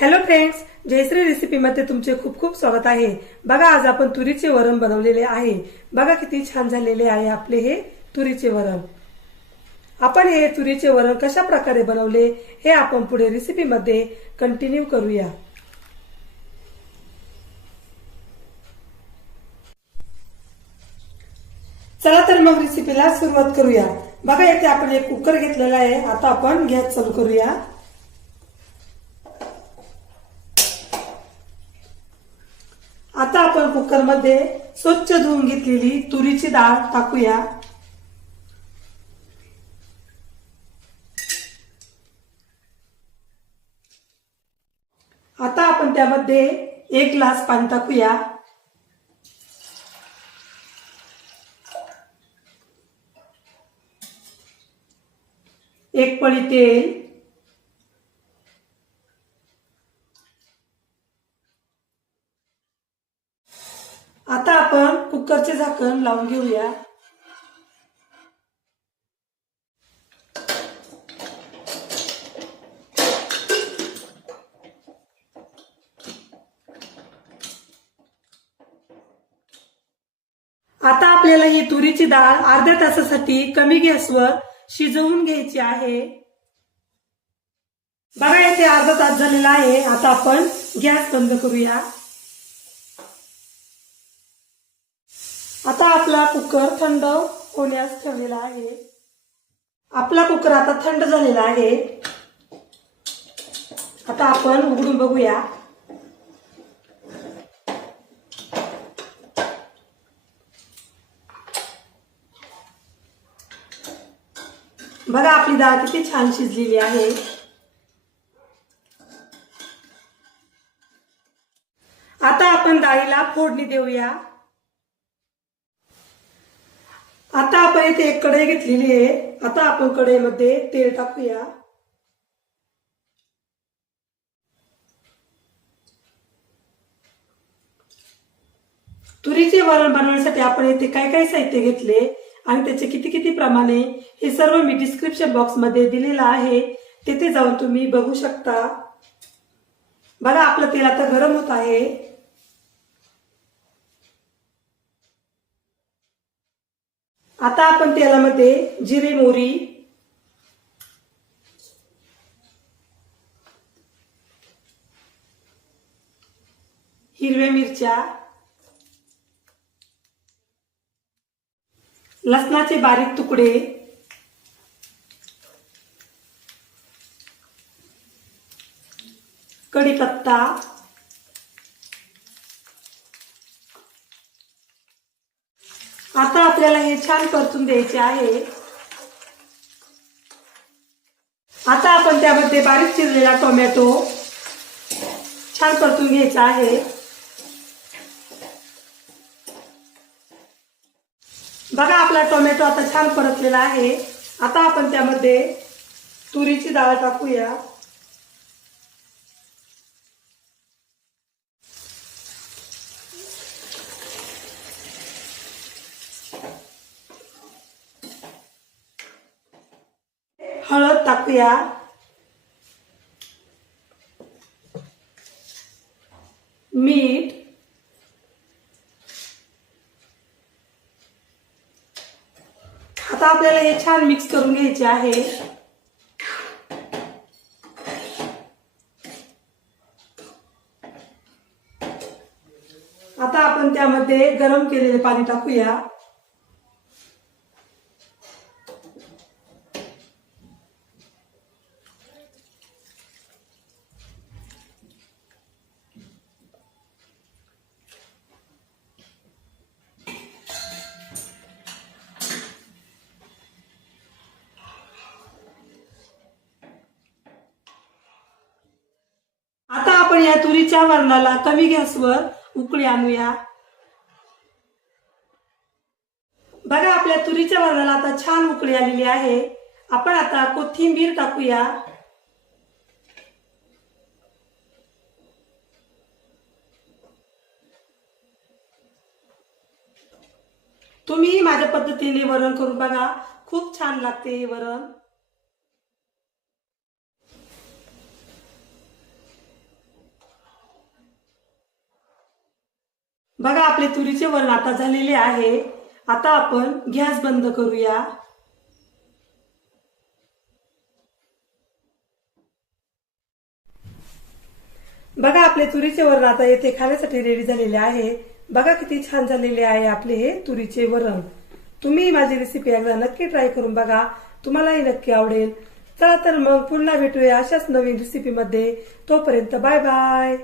Hello friends, Jayashree recipe मध्ये तुमचे खूप खूप स्वागत आहे। बघा आज आपण तुरीचे वरण बनवलेले आहे। बघा किती छान झालेले आहे आपले हे तुरीचे वरण। आपण हे तुरीचे वरण कशा प्रकारे बनवले हे आपण पुढे रेसिपी मध्ये कंटिन्यू करूया। चला तर मग रेसिपीला सुरुवात करूया। बघा इथे आपण एक कुकर घेतलेला आहे। आता आपण गॅस चालू करूया। आता आपण कुकर मध्ये स्वच्छ धुवून घेतलेली तुरीची डाळ टाकूया। आता आपण त्यामध्ये 1 ग्लास पाणी टाकूया। एक पळी तेल, आता आपण कुकरचे झाकण लावून घेऊया। आता आपल्याला ही तुरीची डाळ अर्ध्या तासासाठी कमी गॅसवर शिजवून घ्यायची आहे। बघा इथे अर्धा तास झालेला आहे। आता आपण गॅस बंद करूया। आता आपला कुकर थंड होण्यास ठेवलेला आहे। आपला कुकर आता थंड झालेला आहे। आता आपण उघडून बघूया। बघा आपली डाळ किती छान शिजलेली आहे। आता आपण डाळीला फोडणी देऊया। आता आपण इथे एक कढई घेतलेली आहे। आता आपण कढईमध्ये तेल टाकूया। तुरीचे वरण बनवण्यासाठी आपण इथे काय काय साहित्य घेतले आणि त्याचे किती किती प्रमाणे हे सर्व मी डिस्क्रिप्शन बॉक्स मध्ये दिलेलं आहे, तिथे जाऊन तुम्ही बघू शकता। बघा आपलं तेल आता गरम होत आहे। आता आपण तेलामध्ये जिरे, मोहरी, हिरव्या मिरच्या, लसणाचे बारीक तुकडे, कढीपत्ता, आता आपल्याला हे छान परतून द्यायचे आहे। आता आपण त्यामध्ये बारीक चिरलेला टोमॅटो छान परतून घ्यायचा आहे। बघा आपला टोमॅटो आता छान परतलेला आहे। आता आपण त्यामध्ये तुरीची डाळ टाकूया। हळद टाकूया, मीठ, आता आपल्याला हे छान मिक्स करून घ्यायचे आहे। आता आपण त्यामध्ये गरम केलेले पाणी टाकूया। आता आपण या तुरीच्या वरणाला कमी गॅसवर उकळी आणूया। बघा आपल्या तुरीच्या वरणाला आता छान उकळी आलेली आहे। आपण आता कोथिंबीर टाकूया। तुम्ही माझ्या पद्धतीने वरण करून बघा, खूप छान लागते हे वरण। बघा आपले तुरीचे वरण आता झालेले आहे। आता आपण गॅस बंद करूया। बघा आपले तुरीचे वरण आता येथे खाण्यासाठी रेडी झालेले आहे। बघा किती छान झालेले आहे आपले हे तुरीचे वरण। तुम्ही माझी रेसिपी एकदा नक्की ट्राय करून बघा, तुम्हालाही नक्की आवडेल। चला तर मग पुन्हा भेटूया अशाच नवीन रेसिपी मध्ये। तोपर्यंत बाय बाय।